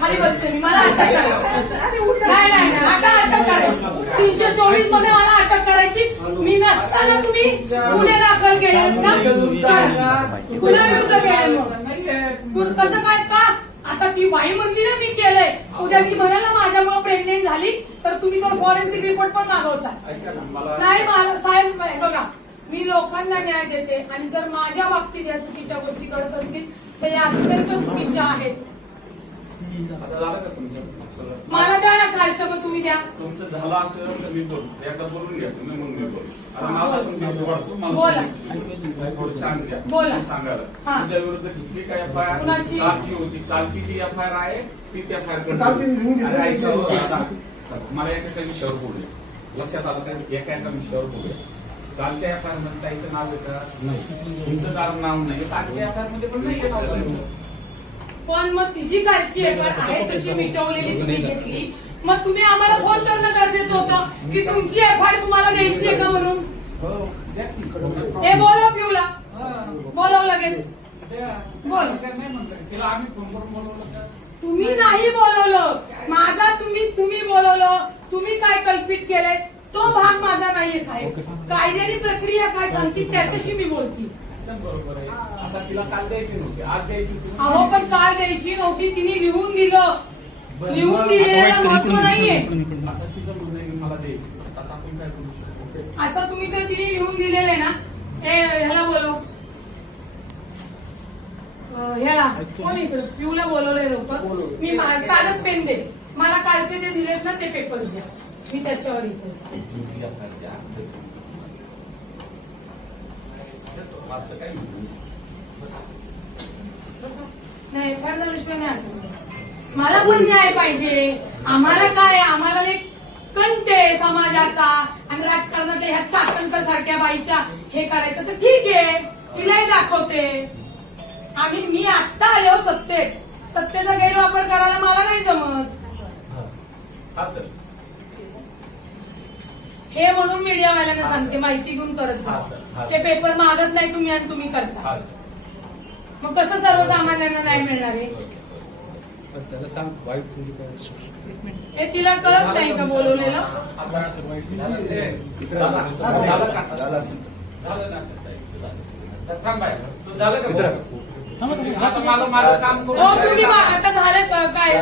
खाली बसते मी, मला अटक करायची नाही आता अटक करायची 324 मध्ये मला अटक करायची. मी नसताना तुम्ही गुन्हे दाखल केले ना, गुन्ह्याविरुद्ध केले. मग कसं काय का आता ती बाई म्हणली ना मी केलंय, उद्या ती म्हणाला माझ्यामुळे प्रेग्नेंट झाली तर तुम्ही तो फॉरेन्सिक रिपोर्ट पण मागवता. नाही मला साहेब बघा, मी लोकांना न्याय देते आणि जर माझ्या बाबतीत या चुकीच्या गोष्टी घडत असतील तर या अत्यंत चुकीच्या आहेत. मला द्या ना खायचं, मग तुम्ही द्या. तुमचं झालं असं मी बोल एकदा बोलून घ्या तुम्ही, मग मी बोल. आता माझा तुमच्या बोला सांग द्या, बोला सांगायला हा. तुमच्या विरुद्ध किती काय एफआयआर कुणाची? कालची होती, कालची जी एफआयआर आहे तीच एफआयआर मला एका विषयावर बोलूया, लक्षात आलं काय, एका विषयावर बोलूया. कालच्या एफआयआर मध्ये ताईचं नाव येतं नाही, तुमचं नाव नाही, कालच्या एफआयआर मध्ये पण नाही येत. पण मग तिची कालची एफआयआर आहे तशी मिटवलेली तुम्ही घेतली, मग तुम्ही आम्हाला फोन करणं गरजेचं होतं की तुमची एफआयआर तुम्हाला द्यायची आहे का म्हणून. हे बोलव पिऊला, बोलव लगेच बोल. तुम्ही नाही बोलवलं माझा, तुम्ही बोलवलं, तुम्ही काय कल्पित केलंय तो भाग माझा नाहीये साहेब. कायद्याची प्रक्रिया काय सांगते त्याच्याशी मी बोलते. बरोबर आहे, आता तिला काल द्यायची नव्हती, आज द्यायची. अहो पण काल द्यायची नव्हती, तिने लिहून दिलं, लिहून दिलेलं महत्व नाहीये. आता तिचं म्हणणं आहे की मला द्यायची, आता आपण काय करू शकतो. असं तुम्ही तर तिने लिहून दिलेलं आहे ना. ह्याला बोलव, ह्याला कोण इकडं पिऊला बोलवलंय लवकर. मी कागद पेन दे, मला कालचे जे दिलेत ना ते पेपर्स द्या, मी त्याच्यावर येते. नाही फार विश्वास नाही, मला पण न्याय पाहिजे. आम्हाला काय, आम्हाला एक कंट आहे समाजाचा आणि राजकारणाच्या ह्या चाकणकर सारख्या बाईच्या हे करायचं तर ठीक आहे, तिलाही दाखवते. मी आत्ता आलो सत्तेचा गैरवापर करायला मला नाही जमत. हे म्हणून मीडियावाल्यांना सांगते, माहिती घेऊन करत जा. ते पेपर मागत नाही तुम्ही आणि तुम्ही करता, मग कसं सर्वसामान्यांना नाही मिळणार आहे. हे तिला कळत नाही का बोलवलेलं. मला काम करू, तुम्ही आता झालं काय.